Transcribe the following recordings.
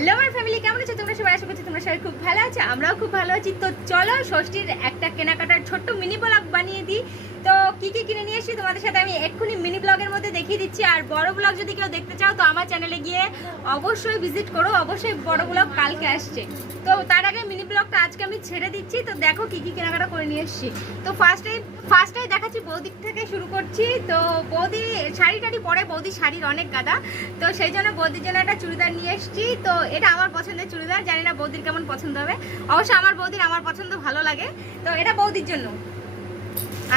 Hello আমার family কেমন আছো? তোমরা সবাই আশা করছি তোমরা সবাই খুব ভালো আছো, আমরাও খুব ভালো আছি। তো চলো, ষষ্ঠীর একটা কেনাকাটার ছোট্ট মিনি ব্লগ বানিয়ে দিই। তো কি কি কিনে নিয়ে এসেছি তোমাদের সাথে আমি এক্ষুনি মধ্যে দেখিয়ে দিচ্ছি। আর বড় ব্লগ যদি কেউ দেখতে চাও, তো আমার চ্যানেলে গিয়ে অবশ্যই ভিজিট করো। অবশ্যই বড় ব্লগ কালকে আসছে। তো তার আগে মিনি ব্লগটা আজকে আমি ছেড়ে দিচ্ছি। তো দেখো কি কি কেনাকাটা করে নিয়ে এসেছি। তো ফার্স্টে ফার্স্টেই দেখাচ্ছি বৌদিক থেকে শুরু করছি। তো বৌদি, শাড়ি টাড়ি পরে বৌদি শাড়ির অনেক গাদা। তো সেই জন্য বৌদির জন্য একটা চুড়িদার নিয়ে এসেছি। তো এটা আমার পছন্দের চুড়িদার। জানি না বৌদির কেমন পছন্দ হবে। অবশ্যই আমার বৌদির আমার পছন্দ ভালো লাগে। তো এটা বৌদির জন্য।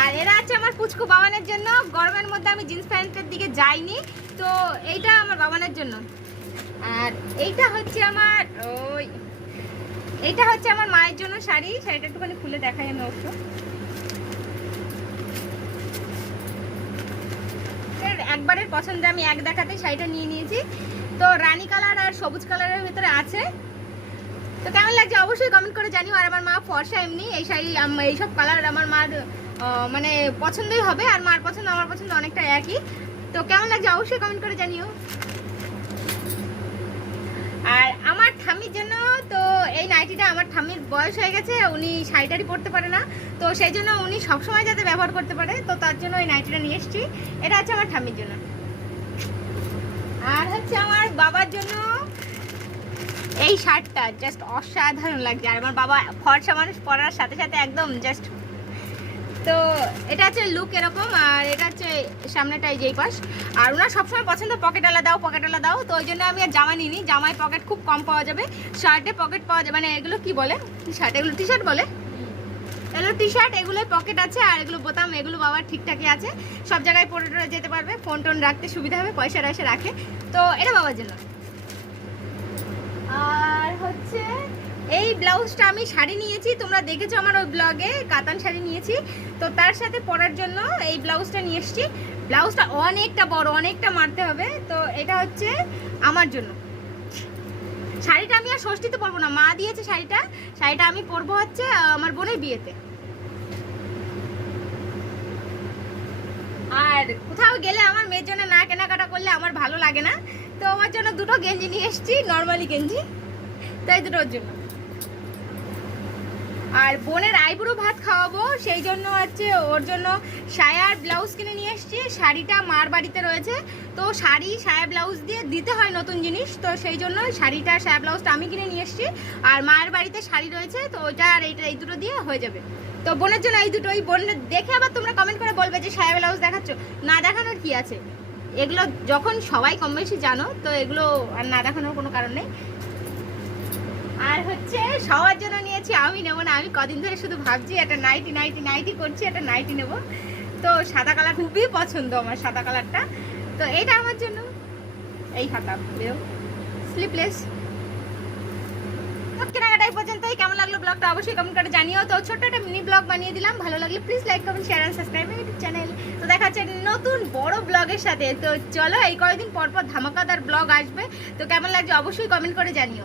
আর এরা আছে আমার পুচকু বাবানের জন্য। গরমের আমি জিন্স প্যান্টের দিকে যাইনি। তো এইটা আমার বাবানের জন্য। আর এইটা হচ্ছে আমার ওই, এইটা হচ্ছে আমার মায়ের জন্য শাড়ি। শাড়িটা একটুখানি খুলে দেখাই আমি অবশ্য। একবারের পছন্দে আমি এক দেখাতে শাড়িটা নিয়ে নিয়েছি। তো রানী কালার আর সবুজ কালারের ভিতরে আছে। তো কেমন লাগছে অবশ্যই কমেন্ট করে জানিও। আর আমার মা ফর্সা এমনি। এই শাড়ি এইসব কালার আমার মার মানে পছন্দই হবে আর মার পছন্দ, আমার পছন্দ অনেকটা একই। তো কেমন লাগছে? অবশ্যই কমেন্ট করে জানিও। আর আমার ঠামির জন্য তো এই নাইটিটা আমার ঠাম্মির বয়স হয়ে গেছে, উনি শাড়িটারি পরতে পারে না। তো সেই জন্য উনি সবসময় যাতে ব্যবহার করতে পারে, তো তার জন্য ওই নাইটিটা নিয়ে এসেছি। এটা হচ্ছে আমার ঠামির জন্য। আর হচ্ছে আমার বাবার জন্য এই শার্টটা জাস্ট অসাধারণ লাগছে। আর আমার বাবা ফর্সা মানুষ পরার সাথে সাথে একদম জাস্ট তো এটা হচ্ছে লুক এরকম, আর এটা হচ্ছে সামনেটাই যেই পাশ। আর ওনার সবসময় পছন্দ পকেটালা দাও পকেটালা দাও। তো ওই জন্য আমি আর জামা নিইনি। জামায় পকেট খুব কম পাওয়া যাবে। শার্টে পকেট পাওয়া যাবে মানে এগুলো কি বলে? শার্ট এগুলো টি শার্ট বলে? এগুলো টি শার্ট এগুলোর পকেট আছে, আর এগুলো বোতাম, এগুলো বাবার ঠিকঠাকই আছে। সব জায়গায় পরে টরে যেতে পারবে। ফোন টোন রাখতে সুবিধা হবে, পয়সা টয়সা রাখে। তো এটা বাবার জন্য। আর হচ্ছে এই ব্লাউজটা আমি শাড়ি নিয়েছি, তোমরা দেখেছ আমার ওই ব্লগে, কাতান শাড়ি নিয়েছি। তো তার সাথে পরার জন্য এই ব্লাউজটা নিয়ে এসেছি। ব্লাউজটা অনেকটা বড়, অনেকটা মারতে হবে। তো এটা হচ্ছে আমার জন্য। শাড়িটা আমি আর ষষ্ঠীতে পরবো না, মা দিয়েছে শাড়িটা। শাড়িটা আমি পরবো হচ্ছে আমার বোনের বিয়েতে। আর কোথাও গেলে আমার মেয়ের জন্য না কেনাকাটা করলে আমার ভালো লাগে না। তো আমার জন্য দুটো গেঞ্জি নিয়ে এসেছি, নর্মালি গেঞ্জি। তাই দুটোর জন্য। আর বোনের আইবুড়ো ভাত খাওয়াবো, সেই জন্য হচ্ছে ওর জন্য সায়া আর ব্লাউজ কিনে নিয়ে এসেছি। শাড়িটা মার বাড়িতে রয়েছে। তো শাড়ি, সায়া ব্লাউজ দিয়ে দিতে হয় নতুন জিনিস। তো সেই জন্য শাড়িটা, সায়া ব্লাউজটা আমি কিনে নিয়ে এসেছি। আর মায়ের বাড়িতে শাড়ি রয়েছে, তো ওইটা আর এইটা, এই দুটো দিয়ে হয়ে যাবে। তো বোনের জন্য এই দুটোই। বোনের দেখে আবার তোমরা কমেন্ট করে বলবে যে সায়া ব্লাউজ দেখাচ্ছ। না দেখানোর কি আছে? এগুলো যখন সবাই কম বেশি জানো, তো এগুলো আর না দেখানোর কোনো কারণ নেই। আর হচ্ছে সবার জন্য নিয়েছি, আমি নেব না, আমি কদিন ধরে শুধু ভাবছি একটা নাইটি নাইটি নাইটি করছি, একটা নাইটি নেব। তো সাদা কালার খুবই পছন্দ আমার সাদা কালারটা তো এটা আমার জন্য। এই হাতা বেরো স্লিপলেস কেনাকাটাই পর্যন্তই। কেমন লাগল ব্লগটা অবশ্যই কমেন্ট করে জানিও। তো ছোট্ট একটা মিনি ব্লগ বানিয়ে দিলাম। ভালো লাগলে please like comment share and subscribe YouTube channel তো দেখা নতুন বড় ব্লগের সাথে। তো চলো এই কয়েকদিন পর পর ধামাকাদার ব্লগ আসবে। তো কেমন লাগছে অবশ্যই কমেন্ট করে জানিও।